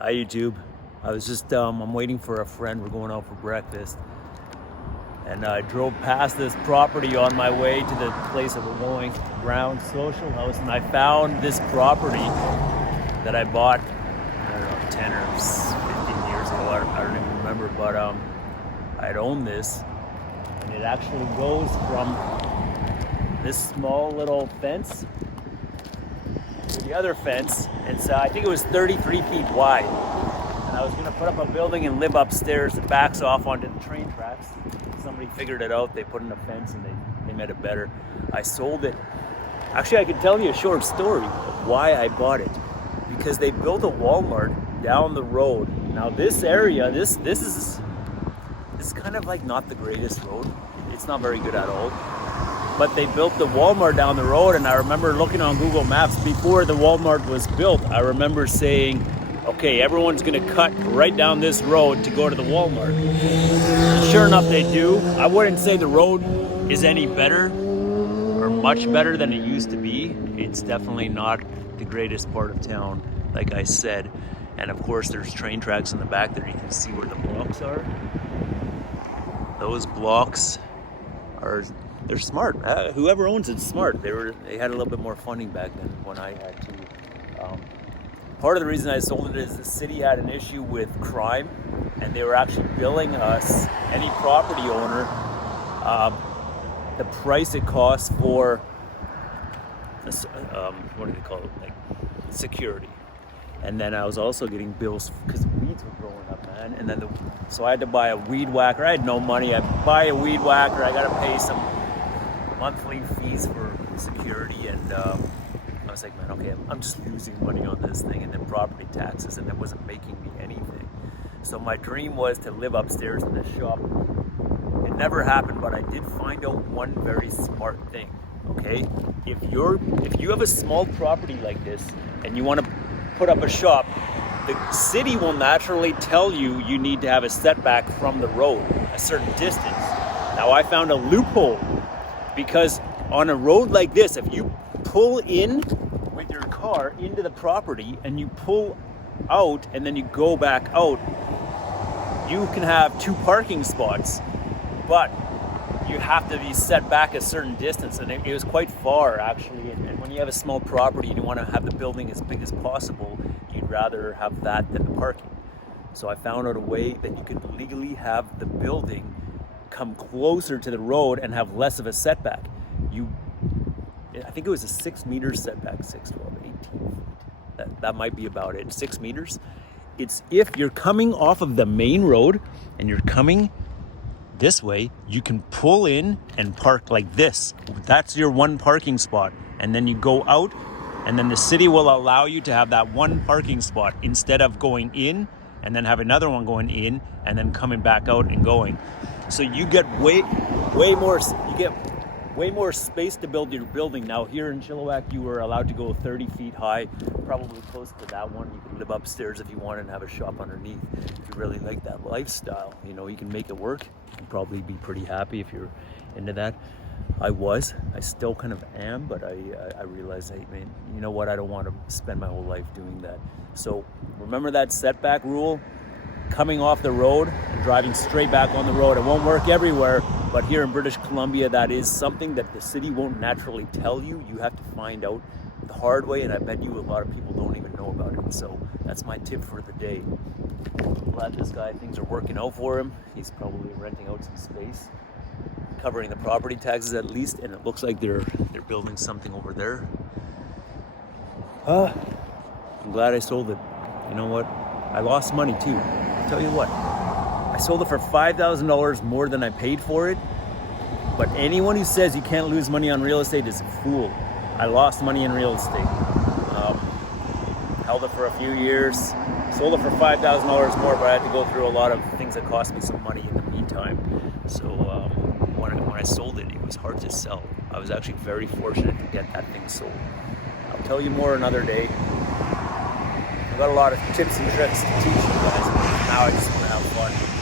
Hi YouTube. I was just I'm waiting for a friend. We're going out for breakfast, and I drove past this property on my way to the place that we're going, Brown Social House, and I found this property that I bought, I don't know, 10 or 15 years ago. I don't even remember, but I'd owned this, and it actually goes from this small little fence to the other fence. It's I think it was 33 feet wide, and I was going to put up a building and live upstairs. It backs off onto the train tracks. Somebody figured it out. They put in a fence and they made it better. I sold it. Actually, I could tell you a short story of why I bought it, because they built a Walmart down the road. Now this area, this is kind of like not the greatest road. It's not very good at all. But they built the Walmart down the road, and I remember looking on Google Maps before the Walmart was built. I remember saying, okay, everyone's gonna cut right down this road to go to the Walmart. Sure enough, they do. I wouldn't say the road is any better or much better than it used to be. It's definitely not the greatest part of town, like I said. And of course, there's train tracks in the back there. You can see where the blocks are. Those blocks are, they're smart. Whoever owns it's smart. They had a little bit more funding back then when I had to. Part of the reason I sold it is the city had an issue with crime, and they were actually billing us, any property owner, the price it costs for what do they call it, like security. And then I was also getting bills because weeds were growing up, man. And then so I had to buy a weed whacker. I had no money. I buy a weed whacker. I got to pay some monthly fees for security, and I was like, man, okay, I'm just losing money on this thing, and then property taxes, and it wasn't making me anything. So my dream was to live upstairs in the shop. It never happened, but I did find out one very smart thing. Okay, if you have a small property like this and you want to put up a shop, the city will naturally tell you you need to have a setback from the road, a certain distance. Now I found a loophole, because on a road like this, if you pull in with your car into the property and you pull out and then you go back out, you can have 2 parking spots, but you have to be set back a certain distance, and it was quite far actually. And when you have a small property and you want to have the building as big as possible, you'd rather have that than the parking. So I found out a way that you could legally have the building come closer to the road and have less of a setback. I think it was a 6 meter setback, 6, 12, 18 feet. That might be about it, 6 meters. It's if you're coming off of the main road and you're coming this way, you can pull in and park like this. That's your 1 parking spot. And then you go out, and then the city will allow you to have that 1 parking spot instead of going in and then have another one going in and then coming back out and going. So you get way more space to build your building. Now here in Chilliwack, you were allowed to go 30 feet high, probably close to that one. You could live upstairs if you wanted and have a shop underneath. If you really like that lifestyle, you know, you can make it work. You'd probably be pretty happy if you're into that. I still kind of am, but I realized, hey man, you know what, I don't want to spend my whole life doing that. So remember that setback rule? Coming off the road and driving straight back on the road. It won't work everywhere, but here in British Columbia, that is something that the city won't naturally tell you. You have to find out the hard way, and I bet you a lot of people don't even know about it. So that's my tip for the day. I'm glad this guy, things are working out for him. He's probably renting out some space, covering the property taxes at least, and it looks like they're building something over there. I'm glad I sold it. You know what? I lost money too. I'll tell you what, I sold it for $5,000 more than I paid for it, but anyone who says you can't lose money on real estate is a fool. I lost money in real estate. Held it for a few years, sold it for $5,000 more, but I had to go through a lot of things that cost me some money in the meantime. So when I sold it, it was hard to sell. I was actually very fortunate to get that thing sold. I'll tell you more another day. I've got a lot of tips and tricks to teach you guys. Now I just want to have fun.